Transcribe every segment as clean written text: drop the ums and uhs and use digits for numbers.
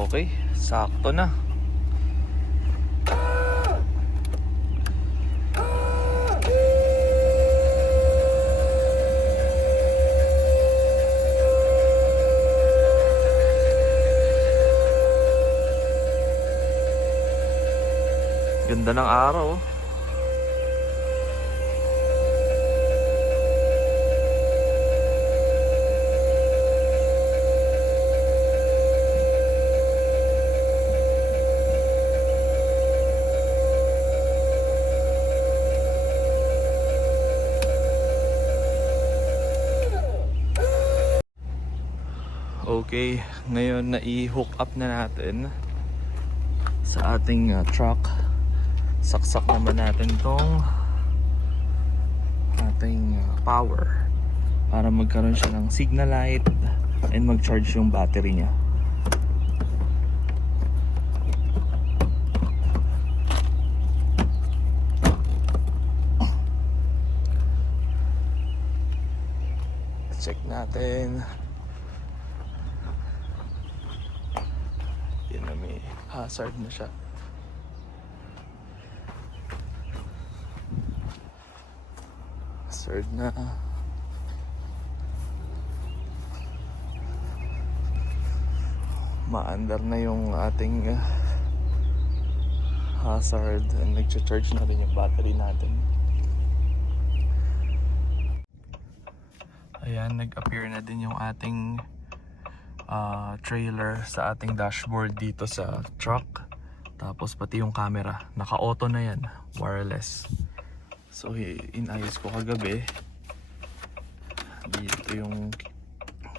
Okay, sakto na. Ganda ng araw. Okay, ngayon na i-hook up na natin sa ating truck. Saksak naman natin tong ating power para magkaroon siya ng signal light and mag-charge yung battery niya. Check natin. Yun na, may hazard na siya. Hazard na. Maandar na yung ating hazard and nag-charge na rin yung battery natin. Ayan, nag-appear na din yung ating trailer sa ating dashboard dito sa truck. Tapos pati yung camera, naka-auto na yan, wireless. So inayos ko kagabi. Dito yung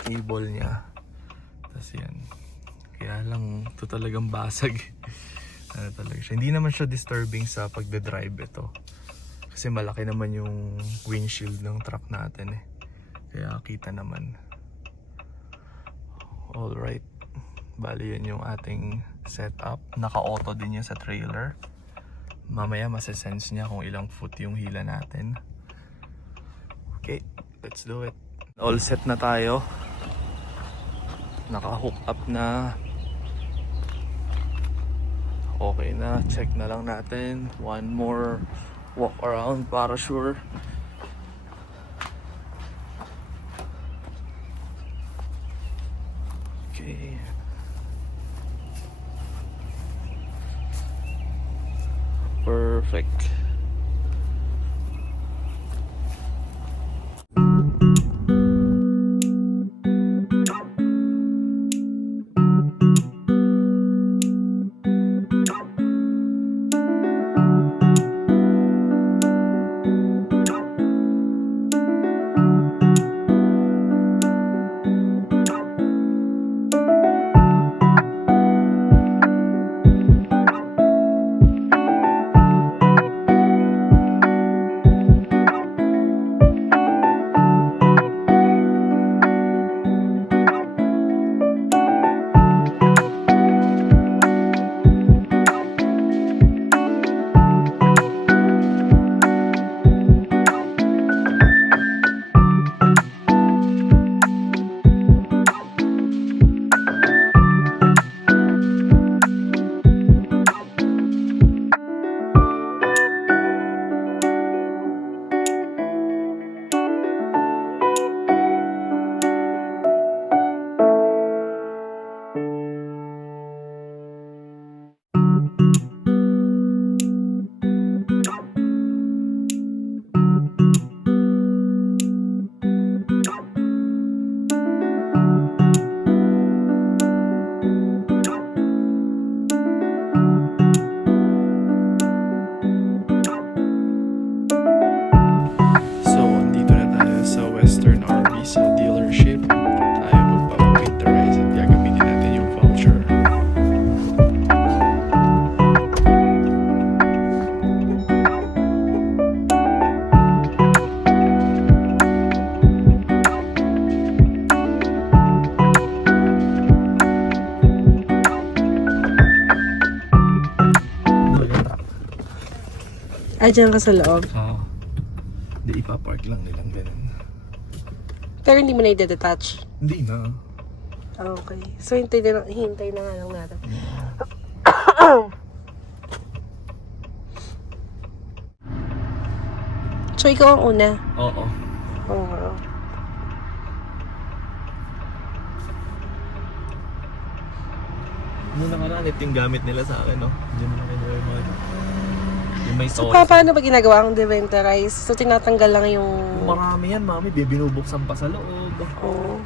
cable niya. Tapos yan. Kaya lang ito talagang basag. Talaga siya. Hindi naman siya disturbing sa pagde-drive ito. Kasi malaki naman yung windshield ng truck natin eh. Kaya kita naman. Alright, bali yan yung ating setup. Naka-auto din yan sa trailer. Mamaya masasense niya kung ilang foot yung hila natin. Okay, let's do it. All set na tayo. Naka-hook up na. Okay na, check na lang natin. One more walk around para sure. Okay. Perfect. Ah, dyan ka sa loob. Oo. Hindi, ipapark lang nilang ganun. Pero hindi mo na i-detach. Hindi na. Okay. So, hintay na nga lang natin. So, ikaw ang una? Oo. Oo nga. Muna karanit yung gamit nila sa akin, no? Hindi mo na kanya yung mga... Yung may So, sauce. paano ba ginagawa ang deventurize? So, tinatanggal lang yung... Marami yan, mami. Binubuksan pa sa loob. Oo.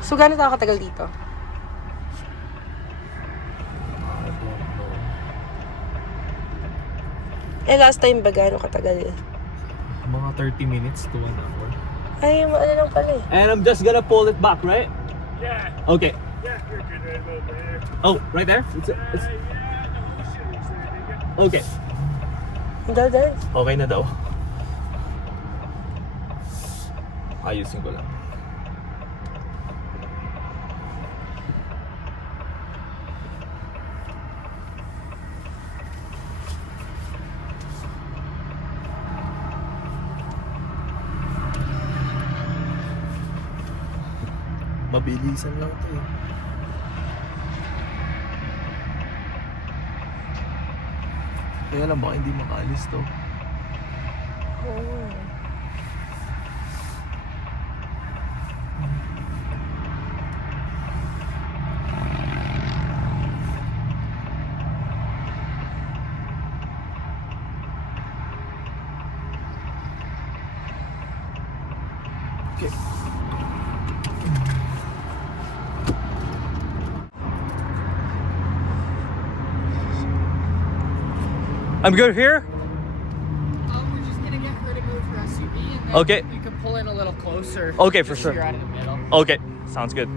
So, gano'n tayo katagal dito? Last time ba gano'n katagal? Mga 30 minutes to 1 hour. Ay, ano lang pala eh. And I'm just gonna pull it back, right? Yeah. Okay. Yeah, you're good right about there. Oh, right there? Okay. Dal. Okay na daw. Ayusin ko lang. Mabilisan lang to eh. Kaya lang baka hindi makaalis to. Oo. Okay. I'm good here? We're just gonna get her to move her SUV and then Okay. you can pull in a little closer. Okay, for just sure. so you're out of the middle. Okay, sounds good.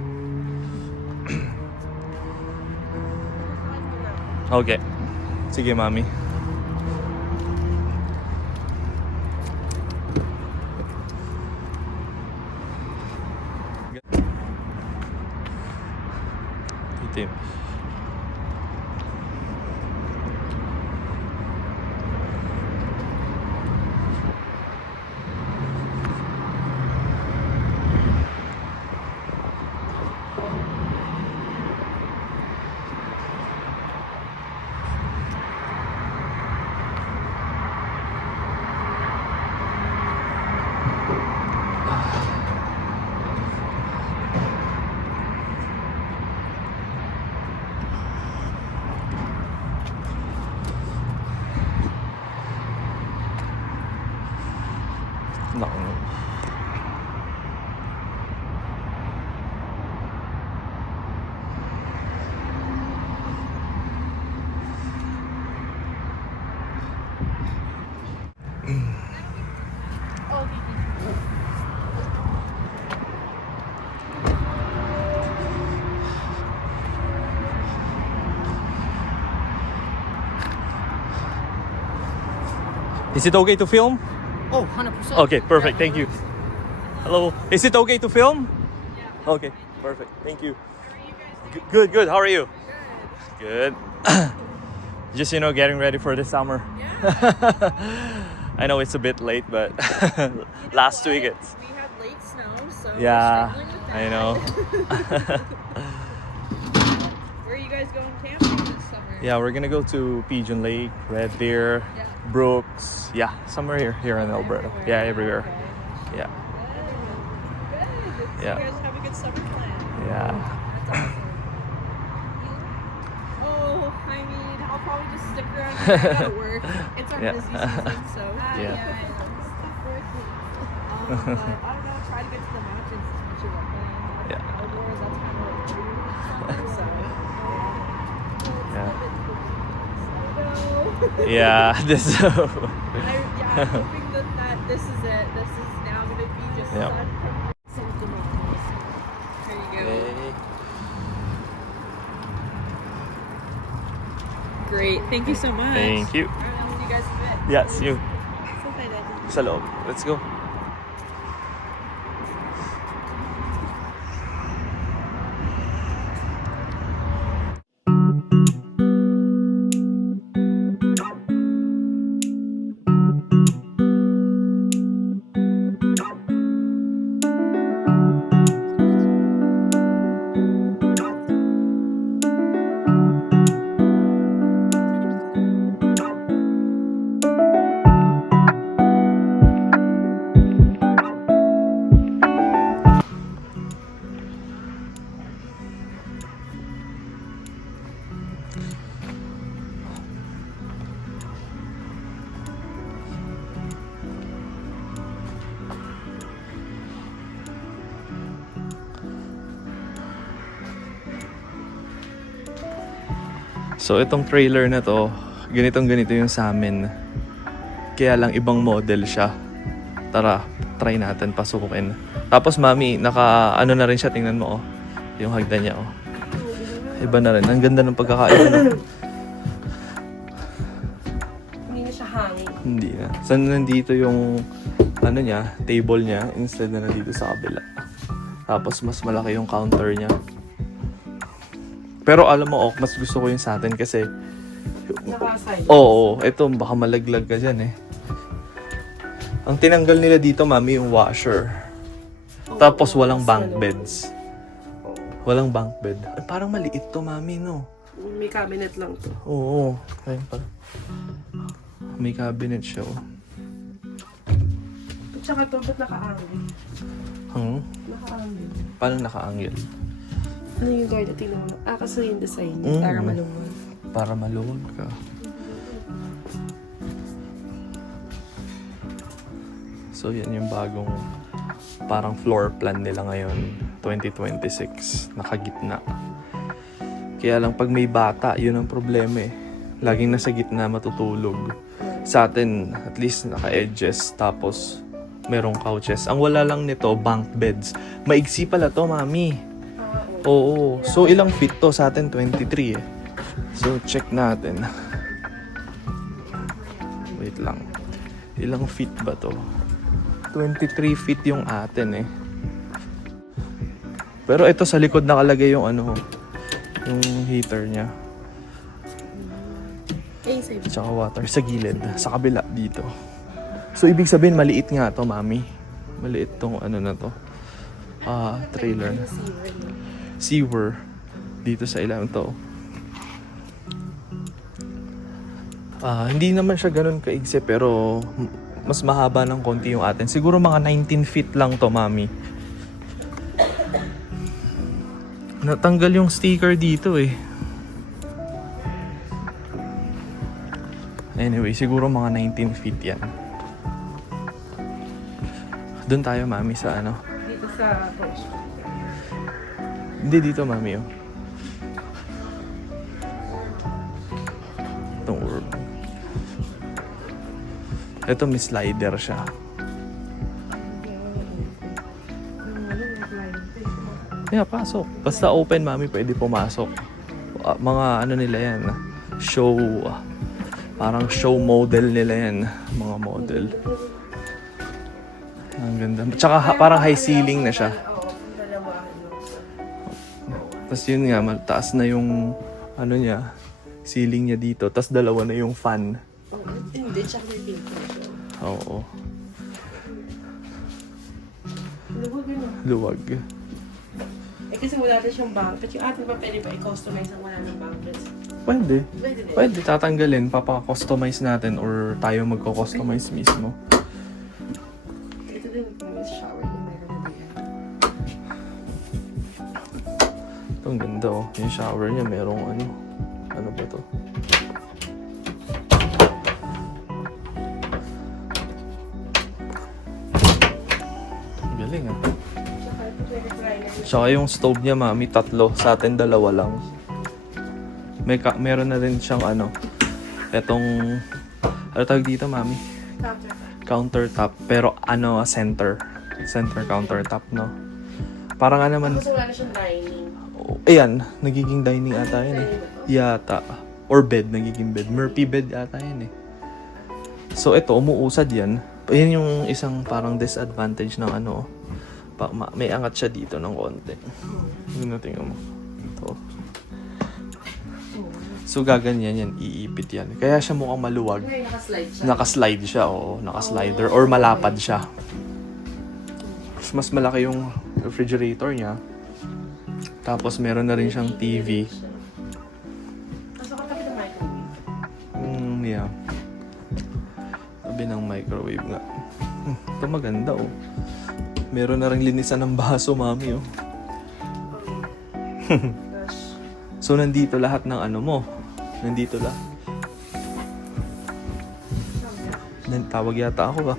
Okay. Sige, mami. Itim. Naku. Is it okay to film? Oh, 100%. Okay, perfect. Thank you. Hello. Is it okay to film? Yeah. Okay, perfect. Thank you. Good. How are you? Good. Just, getting ready for the summer. Yeah. I know it's a bit late, but last week it's... We had late snow, so Yeah, we're struggling with that. I know. Where are you guys going camping this summer? Yeah, we're gonna go to Pigeon Lake, Red Deer, Yeah. Brooks. Yeah, somewhere here in Alberta. Yeah, everywhere. Okay. Yeah, Good. So Yeah. you guys have a good summer plan. yeah. That's awesome. Oh, I mean, I'll probably just stick around here. I gotta work. It's our Yeah. busy season, so Yeah. I know. Stuff working. But I don't know. Try to get to the mountains as much as I can. Yeah. Outdoors, that's kind of what we do. So. Yeah. No. Yeah, this. I'm hoping that this is it. This is now going to be just Yep. something else. There you go. Great. Thank you so much. Thank you. All right, I'll see you guys in a bit. Yeah, see you. So bye then. Sa loob. Let's go. So itong trailer na to, ganito yung sa amin. Kaya lang ibang model siya. Tara, try natin pasukin. Tapos mami, ano na rin siya, tingnan mo oh. Yung hagdan niya oh. Iba na rin. Ang ganda ng pagkakaiba. Hindi na siya hangin. Hindi na. So nandito yung niya, table niya instead na nandito sa kabila. Tapos mas malaki yung counter niya. Pero alam mo, mas gusto ko yung sa atin kasi Naka-side. oo, ito baka malaglag ka dyan eh. Ang tinanggal nila dito, mami, yung washer. Tapos walang bunk beds. Walang bunk bed. Ay, parang maliit to, mami, no? May cabinet lang to. Oo. Ayun pala. May cabinet siya, oh. At saka to, ba't naka-angle? Naka-angle. Paano naka-angle? Ano yung guard na tingnan mo? Kasi yung design niya, para malungan. Para maluwag ka. So, yan yung bagong parang floor plan nila ngayon. 2026. Nakagitna. Kaya lang pag may bata, yun ang problema eh. Laging nasa gitna matutulog. Sa atin, at least naka-edges. Tapos, merong couches. Ang wala lang nito, bunk beds. Maigsi pala to, mami. Oo. So, ilang feet to sa atin? 23 eh. So, check natin. Wait lang. Ilang feet ba to? 23 feet yung atin eh. Pero ito sa likod nakalagay yung yung heater niya. Tsaka water. Sa gilid. Sa kabila dito. So, ibig sabihin, maliit nga to, mami. Maliit tong na to. Trailer. Sewer. Dito sa ilalim to. Hindi naman siya ganun kaigsi pero mas mahaba ng konti yung atin. Siguro mga 19 feet lang to, mami. Natanggal yung sticker dito eh. Anyway, siguro mga 19 feet yan. Doon tayo, mami, sa Dito sa coach. Hindi dito, mami, oh. Itong orb. Ito, may slider siya. Yeah, pasok. Basta open, mami, pwede pumasok. Mga nila yan. Show. Parang show model nila yan. Mga model. Ang ganda. Tsaka parang high ceiling na siya. Tapos yun nga, mataas na yung niya, ceiling niya dito. Tapos dalawa na yung fan. Hindi, tsaka may pinto siya. Oo. Luwag yun ah. Luwag. Kasi wala rin siyang bunk bed. Yung atin pa pwede ba i-customize ang wala ng bunk beds? Pwede. Pwede din. Pwede, tatanggalin. Papaka-customize natin or tayo magko-customize mismo. Ito din, may shower din meron na din. Ito, ang ganda oh. Yung shower niya, merong ano ba to? Galing ah. Tsaka yung stove niya, mami, 3. Sa atin, 2 lang. Meron na rin siyang etong, tawag dito, mami? Countertop. Pero center countertop, no? Parang naman, Tapos wala na siyang dining. ayan, nagiging dining ata yun eh. Yata. Or bed, nagiging bed. Murphy bed ata yun eh. So ito, umuusad yan. Yan yung isang parang disadvantage ng may angat siya dito ng konti. Yun na, tingnan mo. Ito. So gaganyan yan, iipit yan. Kaya siya mukhang maluwag. Ngayon, nakaslide siya. Nakaslide siya, oo. Nakaslider. Or malapad siya. Mas malaki yung refrigerator niya. Tapos meron na rin siyang TV. Tapos ako tabi ng microwave. Yeah. Tabi ng microwave nga. Ito maganda oh. Meron na rin linisan ng baso, mami oh. Gosh. So nandito lahat ng mo. Nandito lahat. Tawag yata ako ba?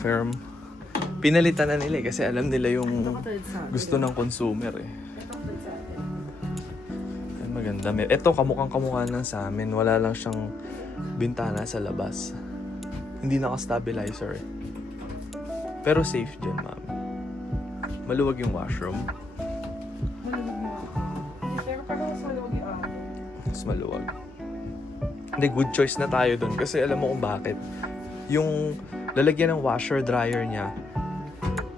firm. Pinalitan na nila kasi alam nila yung Katulad sa atin. gusto ng consumer eh. Ito katulad sa atin. Ay, maganda. Ito kamukhang-kamukha lang sa amin. Wala lang siyang bintana sa labas. Hindi naka-stabilizer eh. Pero safe dyan, ma'am. Maluwag yung washroom. Maluwag mo ako. Hindi, pero parang mas maluwag yung ako. Mas maluwag. Hindi, good choice na tayo dun. Kasi alam mo kung bakit. Yung lalagyan ng washer dryer niya,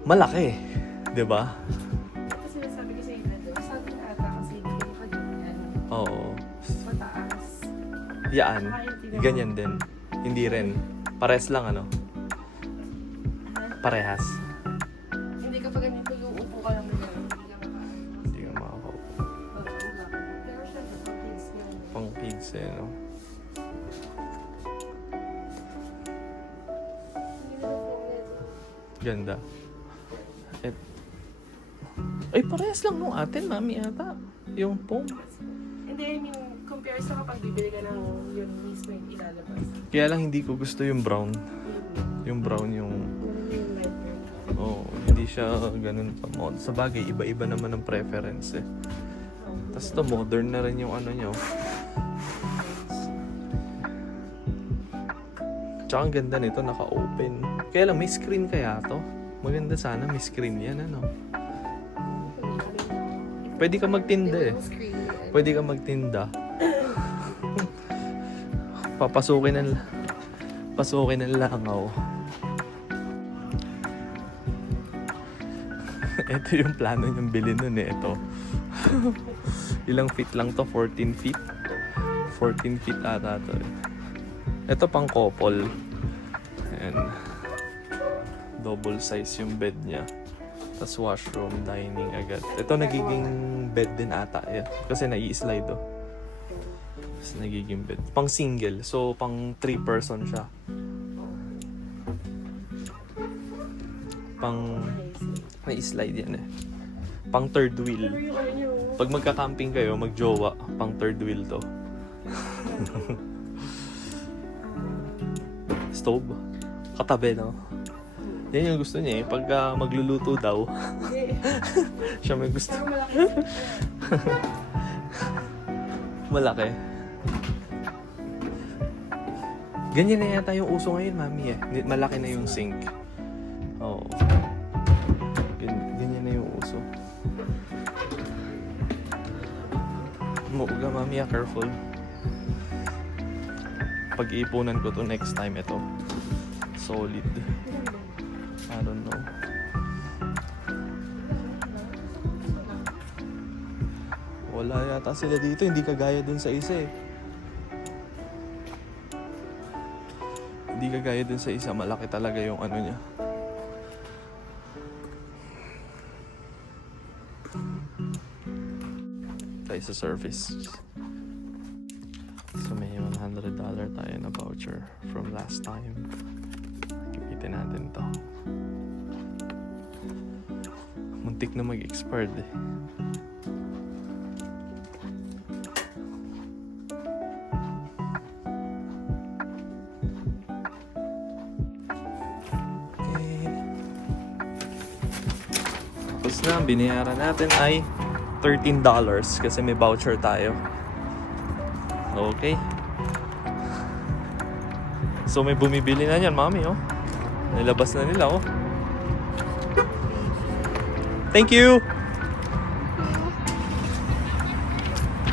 malaki. 'Di ba? Kasi sinasabi ko sa inyo doon, sa atin ata kasi hindi mo kaganyan. Oo. Mataas. Yan. Ganyan din. Hindi rin. Pares lang ano? Parehas. Hindi ka pa ganito yung upo ka lang na gano'n. Hindi ka makakaano. Hindi ka makakaupo. Pero syempre, pang kids yun. Pang kids eh, no? Hindi na po nito. Ganda. Ay, parehas lang nung atin, mami, ata. Yung foam. Hindi, I mean, compare sa kapag bibili ka ng yun mismo yung ilalabas. Kaya lang hindi ko gusto yung brown. Yung brown yung... Ganun yung light brown. Oo, hindi siya ganun pa mod. Sa bagay, iba-iba naman ang preference eh. Tapos to modern na rin yung ano nyo. Tsaka ang ganda nito, naka-open. Kaya lang, may screen kaya to. Maganda sana, may screen yan, ano. Pwede ka magtinda eh. Pwede ka magtinda. Papasukin ng langaw. Ito yung plano niyang bilhin nun eh. Ito. Ilang feet lang to? 14 feet? 14 feet ata to eh. Ito pang couple. Ayan. Double size yung bed niya. Tapos washroom, dining agad. Ito nagiging bed din ata. Yeah. Kasi nai-slide oh. Tapos nagiging bed. Pang single. So, pang 3 person siya. Pang... May slide yan eh. Pang third wheel. Pero yung ano nyo, Pag magka-camping kayo, mag-jowa, pang third wheel to. Stove. Katabi, no? Yan yung gusto niya eh. Pagka magluluto daw, hindi. siya may gusto. Pero malaki. Malaki. Ganyan na yata yung uso ngayon, mami eh. Malaki na yung sink. Oo. Ganyan na yung uso. Muuga, mami ah, careful. Pag-iipunan ko to next time ito. Solid. I don't know. Wala yata sila dito, hindi kagaya dun sa isa eh. Hindi kagaya dun sa isa, malaki talaga yung ano niya. Tayo sa service. So may $100 tayo na voucher from last time. Gamitin natin to. Muntik na mag-expired eh. Okay. Tapos na, ang binayaran natin ay $13 kasi may voucher tayo. Okay. So may bumibili na yan, mami, oh. Nilabas na nila, oh. Thank you!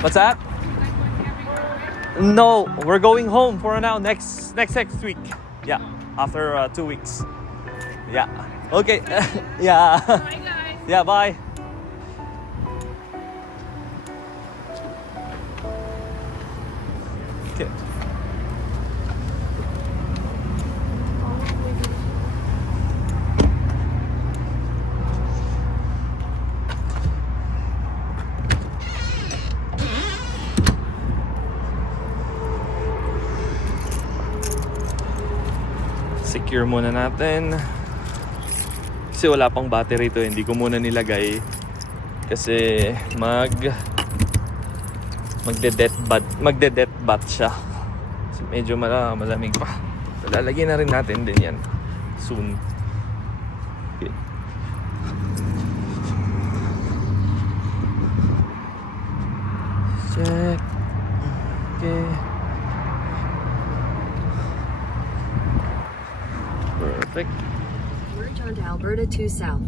What's that? No, we're going home for now next week. Yeah, after 2 weeks. Yeah. Okay. Yeah. Bye, guys. Yeah, bye. Okay. Secure muna natin. Kasi wala pang battery to, hindi ko muna nilagay. Kasi magde-death bat siya. So medyo malamig pa. So lalagyan na rin natin din yan soon. Okay. Check. Okay. Perfect. Merge onto Alberta 2 South.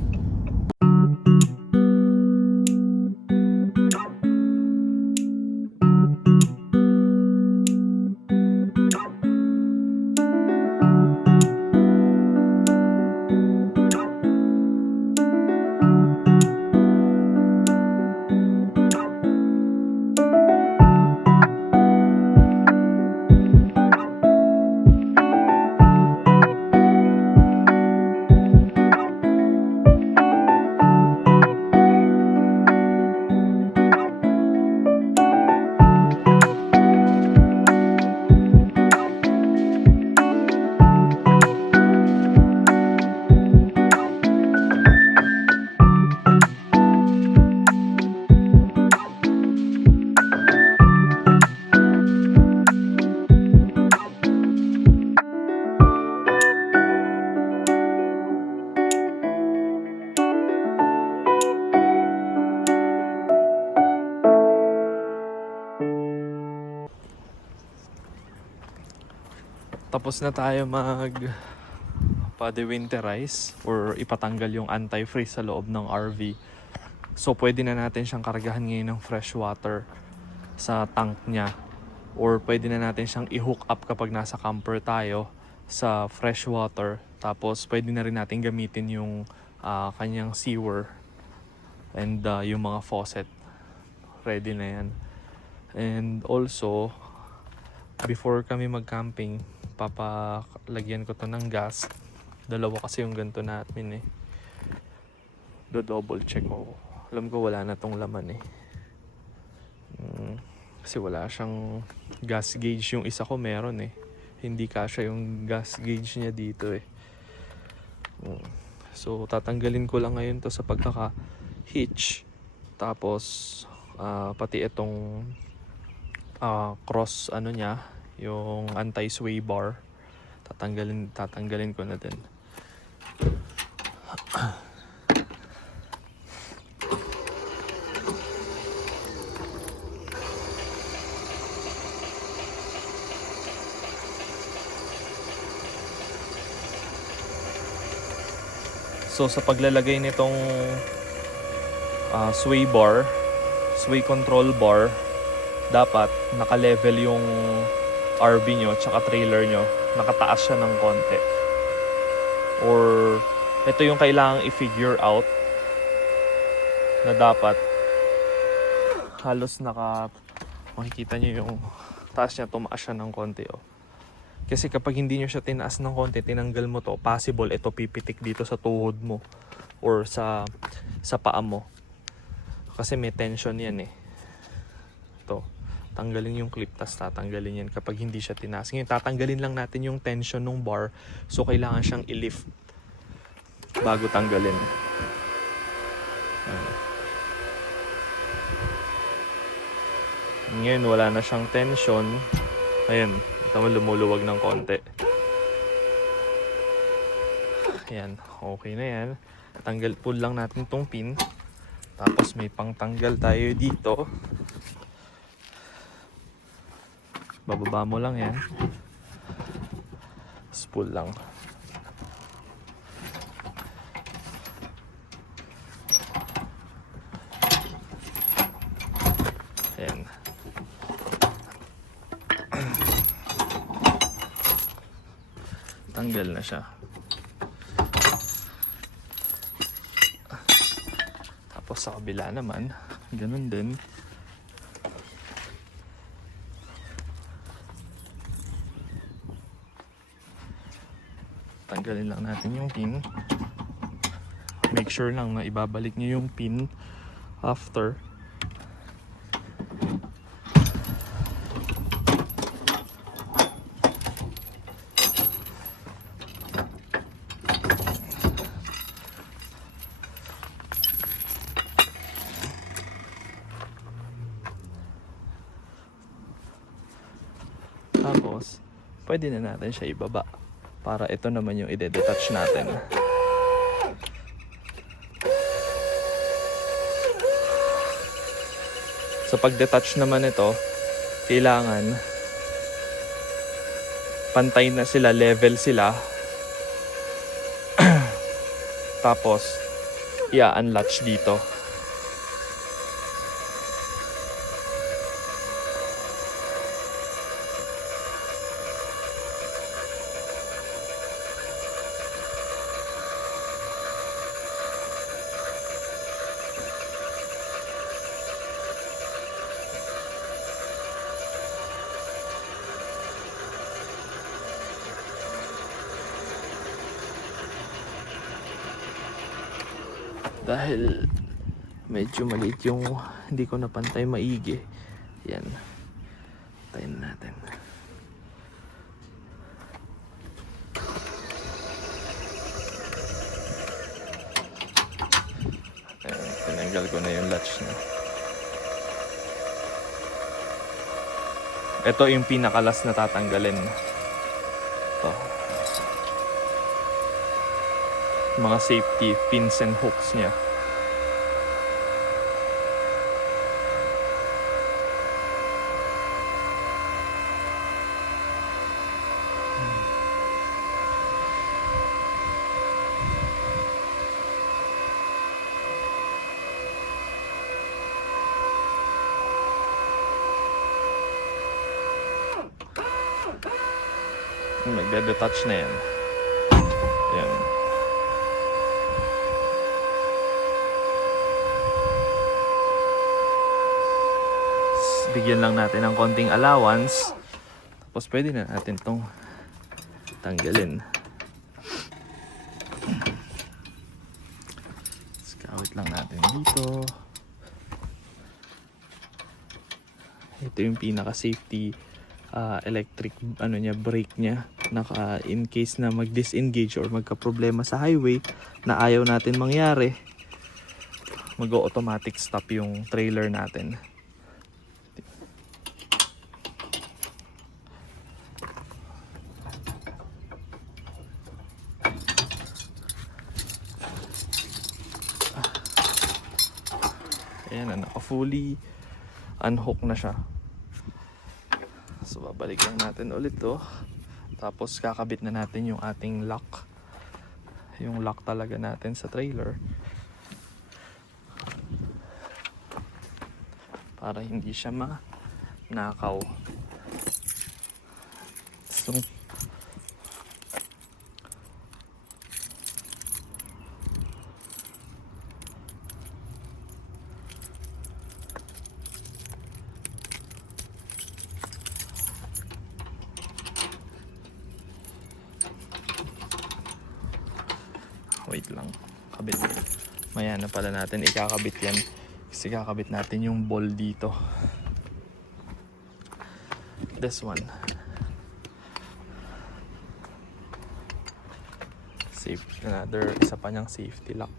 Tapos na tayo mag pa-winterize or ipatanggal yung anti-freeze sa loob ng RV. So pwede na natin siyang kargahan ngayon ng fresh water sa tank niya, or pwede na natin siyang i-hook up kapag nasa camper tayo sa fresh water. Tapos pwede na rin natin gamitin yung kanyang sewer and yung mga faucet. Ready na yan. And also, before kami mag-camping, papalagyan ko to ng gas. Dalawa kasi yung ganito natin eh. Do-double check ko. Alam ko wala na tong laman eh. Kasi wala siyang gas gauge. Yung isa ko meron eh. Hindi kasya yung gas gauge niya dito eh. So tatanggalin ko lang ngayon to sa pagkaka-hitch. Tapos pati itong cross ano niya, yung anti-sway bar, tatanggalin ko na din. So sa paglalagay nitong sway control bar, dapat naka-level yung RV nyo tsaka trailer nyo, nakataas siya ng konti. Or ito yung kailangang i-figure out, na dapat halos makikita nyo yung taas niya, tumaas siya ng konti oh. Kasi kapag hindi nyo siya tinaas ng konti, tinanggal mo to, possible ito pipitik dito sa tuhod mo or sa paa mo. Kasi may tension yan eh. Ito, tanggalin yung clip, tas tatanggalin yan kapag hindi siya tinaas. Ngayon, tatanggalin lang natin yung tension ng bar. So, kailangan siyang i-lift bago tanggalin. Ngayon, wala na siyang tension. Ayan, ito mo lumuluwag ng konti. Ayan, okay na yan. Pull lang natin tong pin. Tapos may pangtanggal tayo dito. Bababa mo lang yan. Spool lang. Ayan. Tanggal na siya. Tapos sa kabila naman, ganun din. Tanggalin lang natin yung pin. Make sure lang na ibabalik niyo yung pin after. Tapos, pwede na natin siya ibaba para ito naman yung ide-detach natin. Sa pag-detach naman ito, kailangan pantay na sila, level sila. Tapos, i-unlatch dito. Dahil medyo maliit yung hindi ko napantay maigi. Yan. Tayin natin. Ayan, tinanggal ko na yung latch niya. Ito yung pinakalas na tatanggalin. Ito. Mga safety pins and hooks niya. Magde-detach na yan. Yan. Bigyan lang natin ng konting allowance. Tapos pwede na natin itong tanggalin. Skawit lang natin dito. Ito yung pinaka safety electric brake niya. In case na mag-disengage or magka-problema sa highway na ayaw natin mangyari, mag-automatic stop yung trailer natin. Ayan na, naka-fully unhook na siya. So babalik lang natin ulit to. Tapos kakabit na natin yung ating lock. Yung lock talaga natin sa trailer. Para hindi siya manakaw. So wait lang, kabit. Maya na pala natin ikakabit yan. Kasi kakabit natin yung ball dito. This one. Safe, another isa pa niyang safety lock.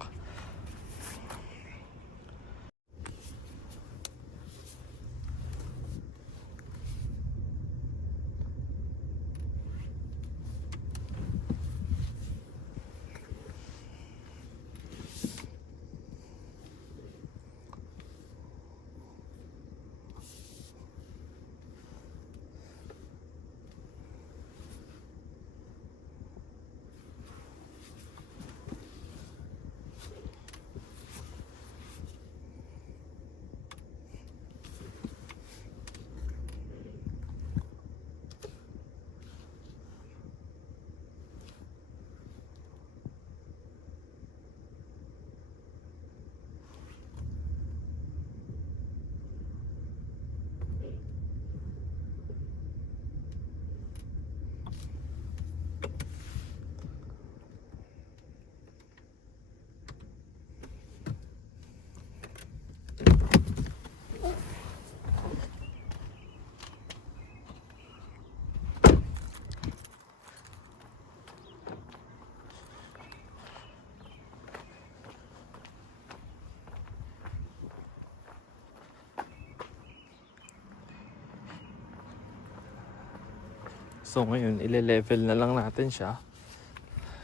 So ngayon, ile-level na lang natin siya.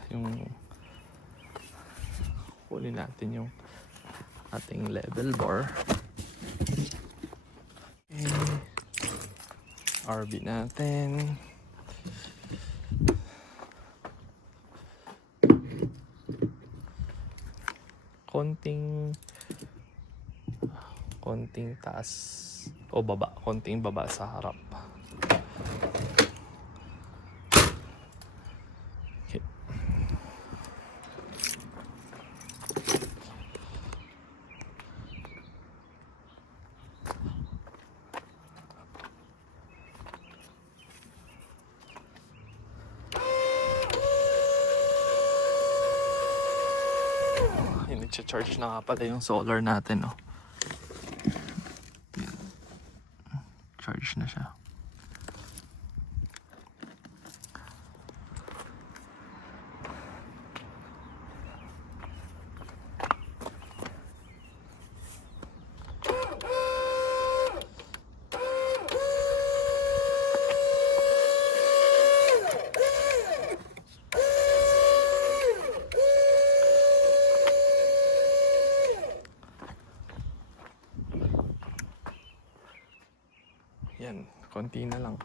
Yung kunin natin yung ating level bar. RB natin. Konting taas o baba, konting baba sa harap. Okay. Nag-charge na nga pala yung solar natin, no? Charge na siya. Yan, konti na lang.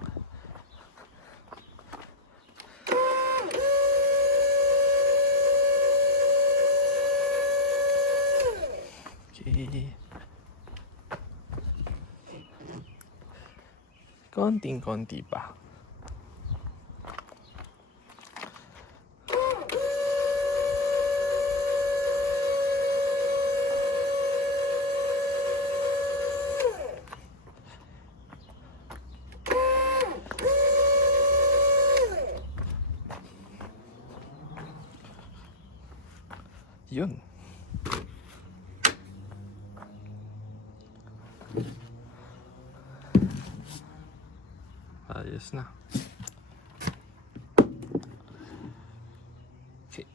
Okay. Konting-konti pa. Yun. Ayos na. Okay.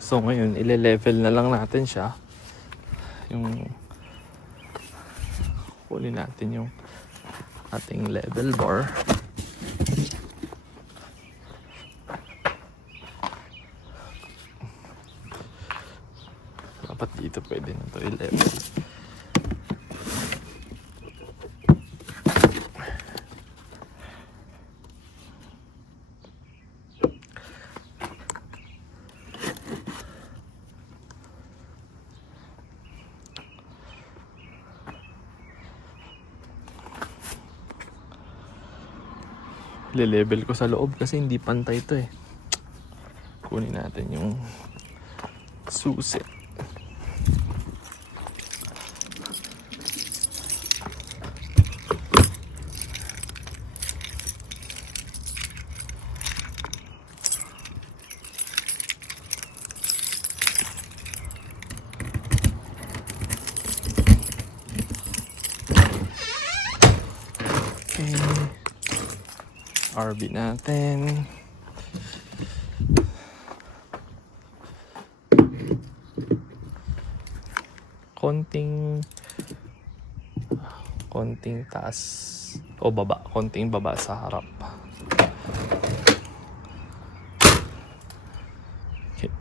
So ngayon, ile-level na lang natin siya. Yung kunin natin yung ating level bar. Dapat dito pwede na ito i-level. Le-level ko sa loob kasi hindi pantay ito eh. Kunin natin yung susi. Okay. RB natin. Konting taas o baba, konting baba sa harap. Okay.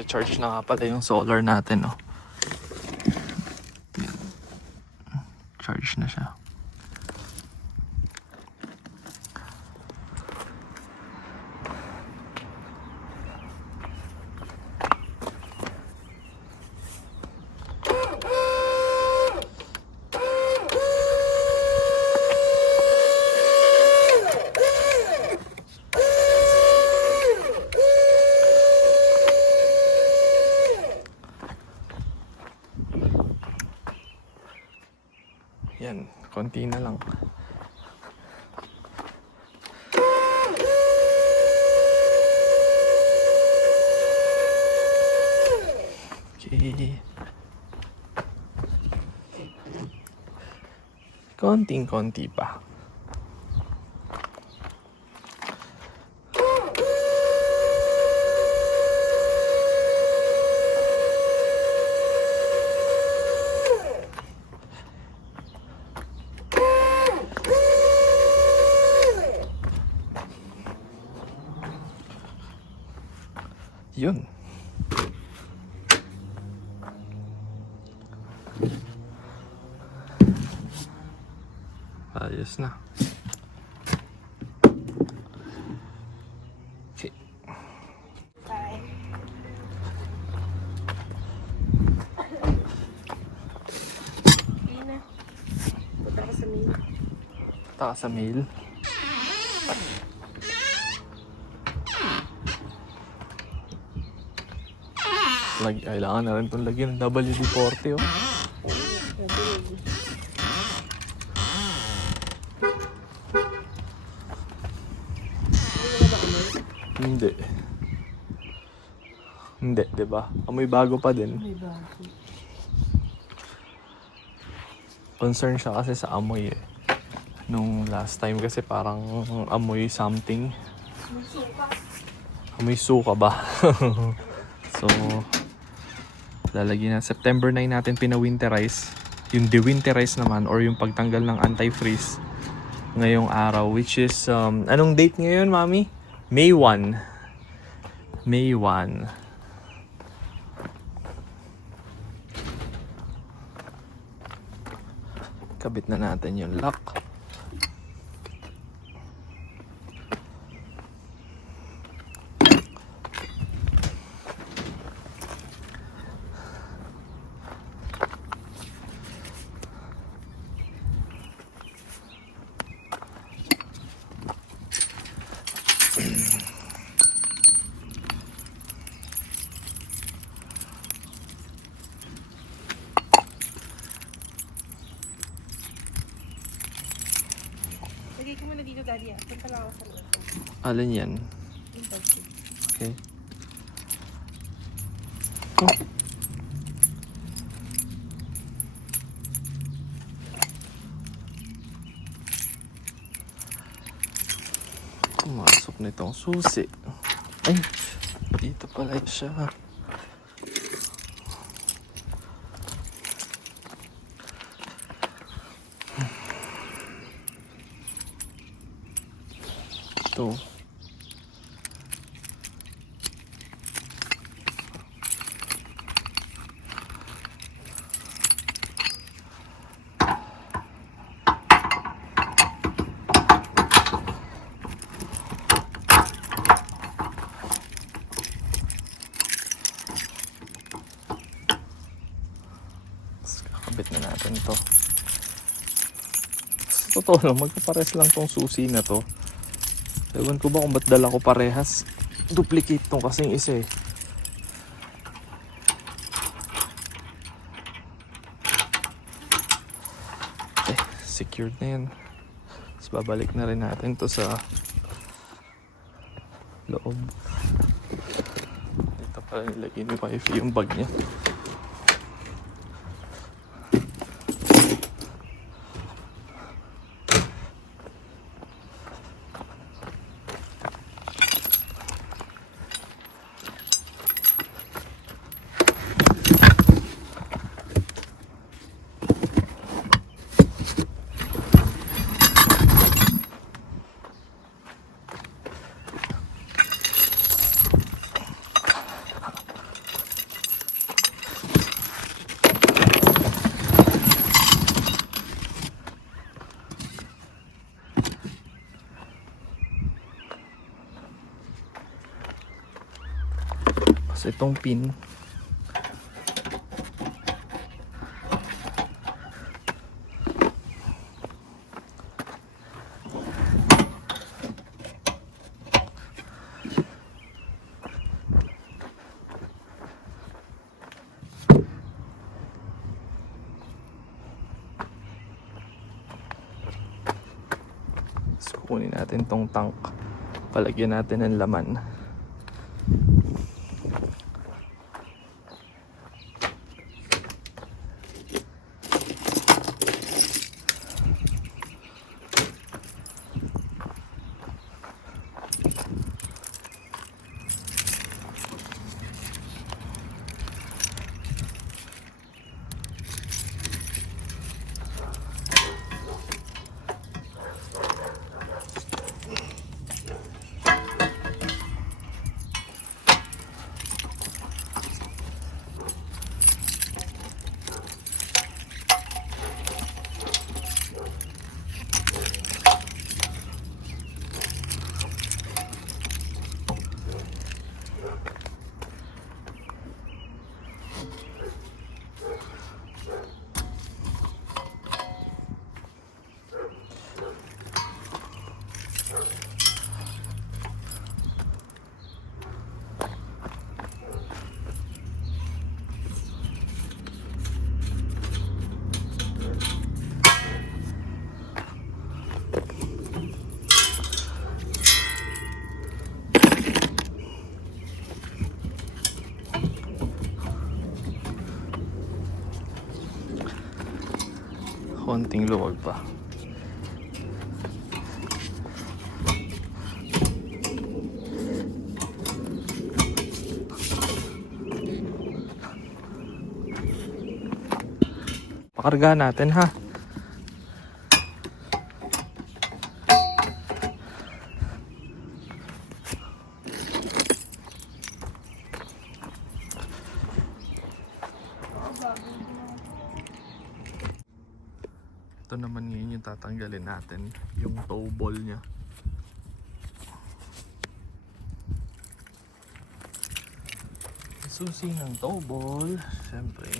Nag-charge na nga pala yung solar natin, no? Charge na siya. Yan, konti na lang. Okay. Konting-konti pa. Yun. Ayos na. Okay. Bye. Hindi na. Punta ka sa main. Punta ka sa mail. Kailangan na rin itong lagyan ng WD-40 oh. Hindi. Hindi, di ba? Amoy bago pa din. May bago. Concern siya kasi sa amoy eh. Nung last time kasi parang amoy something. Amoy suka ba? So, lalagyan na. September 9 natin pina-winterize. Yung de-winterize naman or yung pagtanggal ng anti-freeze ngayong araw. Which is, anong date ngayon, Mami? May 1. May 1. Kabit na natin yung lock. Lagay ko muna dito, Daddy. Punta lang ako sa loob. Alin yan? Yung pag-sit. Okay. Pumasok nitong susi. Ay, dito pala siya. Ito. Kakabit na natin to. Sa totoo lang, magpapares lang tong susi na to. Ewan ko ba kung ba't dala ko parehas. Duplicate tong kasing isa eh. Okay, secured na yan. Tapos babalik na rin natin to sa loob. Dito pala nilagay ni wifey yung bag niya. Tapos itong pin, so, kukunin natin tong tank, palagyan natin ng laman. Konting luwag pa. Pakarga natin ha. Ito naman ngayon yung tatanggalin natin, yung toe ball niya. Susi ng toe ball, syempre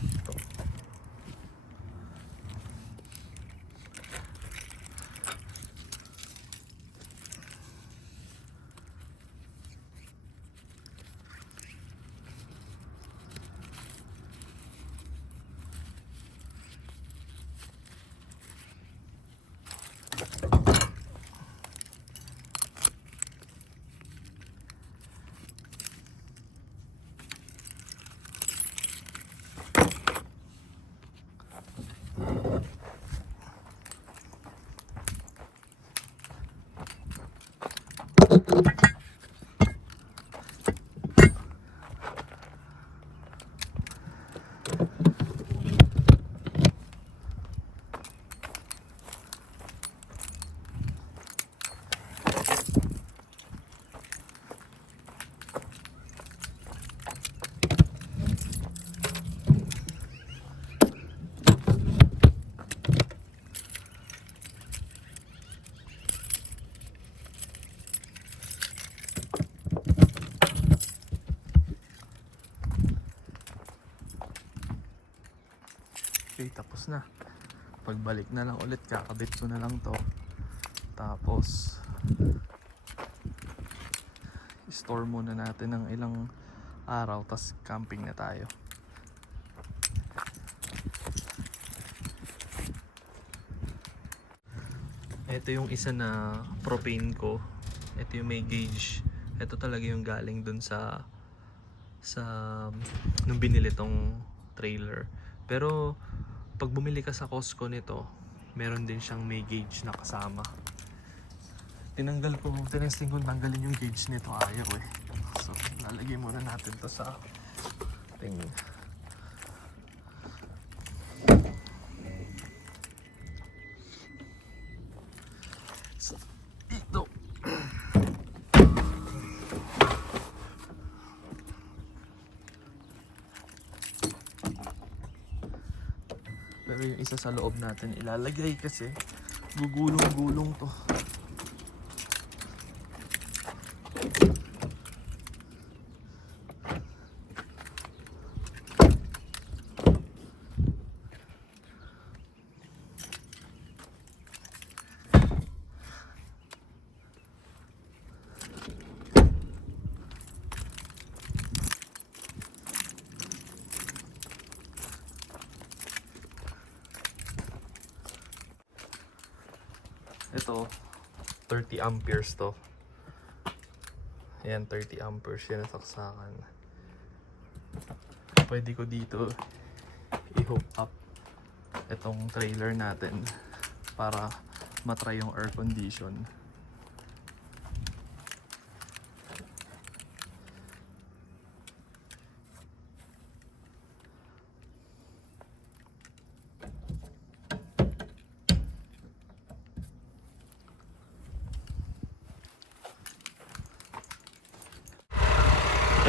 ito. Okay, tapos na. Pagbalik na lang ulit, kakabit ko na lang to. Tapos store muna natin ng ilang araw, tas camping na tayo. Ito yung isa na propane ko. Ito yung may gauge. Ito talaga yung galing dun sa nung binili tong trailer. Pero pag bumili ka sa Costco nito, meron din siyang may gauge na kasama. Tinesting ko tanggalin yung gauge nito, ayaw eh. So, lalagay muna natin to sa thing. So, ito. Pero yung isa sa loob natin ilalagay kasi gugulong-gulong to. Ito, 30 amperes to. Ayan, 30 amperes yan ang saksakan. Pwede ko dito i-hook up itong trailer natin para matry yung air condition.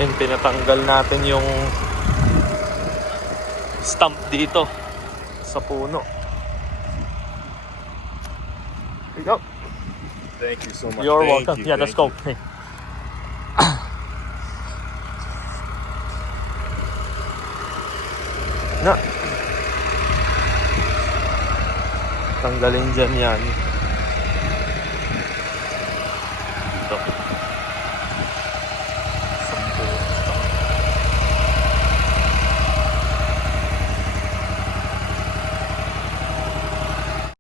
And pinatanggal natin yung stump dito sa puno. Here you go. Thank you so much. You're Thank welcome. you, Yeah, let's thank go. you. Hey. Na. Tanggalin dyan yan. Ito.